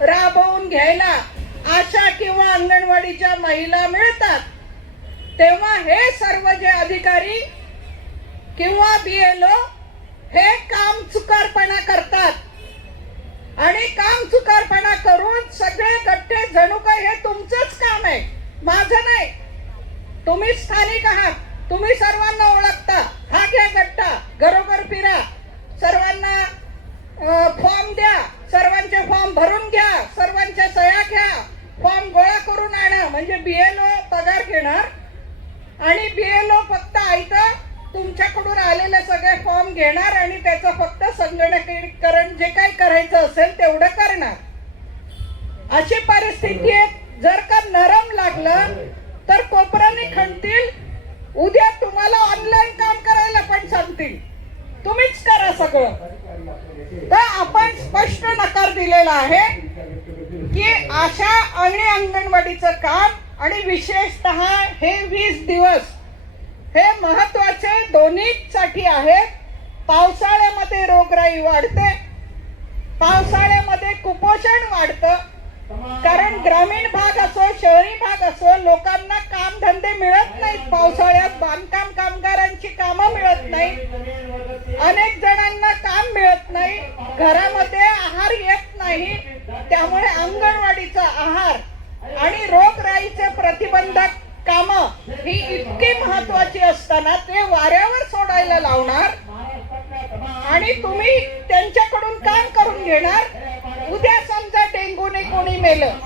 राबवून घ्यायला आशा किंवा अंगणवाडीच्या महिला मिळतात, तेव्हा हे सर्व जे अधिकारी किंवा BLO हे काम चुकारपणा करतात आणि काम चुकारपणा करून सगळे गट्टे जणू काय हे तुमचंच काम आहे, माझं नाही. तुम्ही स्थानिक आहात, तुम्ही सर्वांना ओळखता. हा घ्या गट्टा, घरोघर फिरा, सर्वांना फॉर्म द्या, सर्वांचे फॉर्म भरून घ्या, सर्वांच्या सह्या घ्या, फॉर्म गोळा करून आणा. म्हणजे BLO पगार घेणार आणि BLO फक्त आयतं तुमच्याकडून आलेले सगळे फॉर्म घेणार आणि त्याचं फक्त संगणकीकरण जे काही करायचं असेल तेवढं करणार. अशी परिस्थिती आहे. जर का नरम लागलं तर कोपराने खणतील, उद्या तुम्हाला ऑनलाईन काम करायला पण सांगतील, तुम्हीच करा सगळं. तर आपण स्पष्ट नकार दिलेला आहे की आशा आणि अंगणवाडीचं काम आणि विशेषतः हे 20 दिवस हे महत्वाचे दोन्हीसाठी आहेत. पावसाळ्यामध्ये रोगराई वाढते, पावसाळ्यामध्ये कुपोषण वाढतं, कारण ग्रामीण भाग असो शहरी भाग असो लोकांना काम धंदे मिळत नाहीत. पावसाळ्यात बांधकाम कामगारांची कामं मिळत नाही, अनेक जणांना काम मिळत नाही, घरामध्ये आहार येत नाही. त्यामुळे अंगणवाडीचा आहार आणि रोगराईचे प्रतिबंधक कामं ही इतकी महत्वाची असताना ते वाऱ्यावर सोडायला लावणार आणि तुम्ही त्यांच्याकडून काम करून घेणार. उद्या समजा डेंग्यूने कोणी मेलं,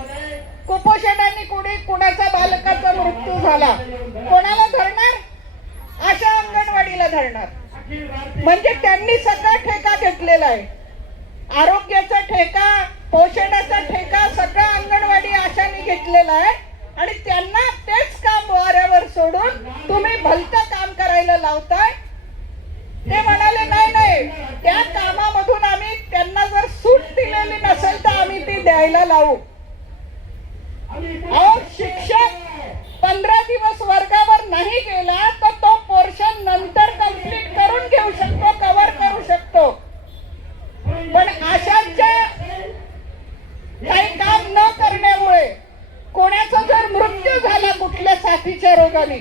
कुपोषणाने कुणाचा बालकाचा मृत्यू झाला, कोणाला धरणार? अशा अंगणवाडीला धरणार. म्हणजे त्यांनी सगळा ठेका घेतलेला आहे, आरोग्याचा ठेका, पोषणाचा ठेका सगळा अंगणवाडी आशाने घेतलेला आहे आणि त्यांना तेच काम वाऱ्यावर सोडून तुम्ही भलतं काम करायला लावताय. ते म्हणाले नाही, त्या कामामधून आम्ही त्यांना जर सूट दिलेली नसेल तर आम्ही ती द्यायला लावू. अहो, शिक्षक 15 दिवस वर्गावर नाही गेला तर तो पोर्शन नंतर कंप्लीट करून घेऊ शकतो, कव्हर करू शकतो. पण आशांच्या काही काम न करण्यामुळे कोणाचा जर मृत्यू झाला कुठल्या साथीच्या रोगाने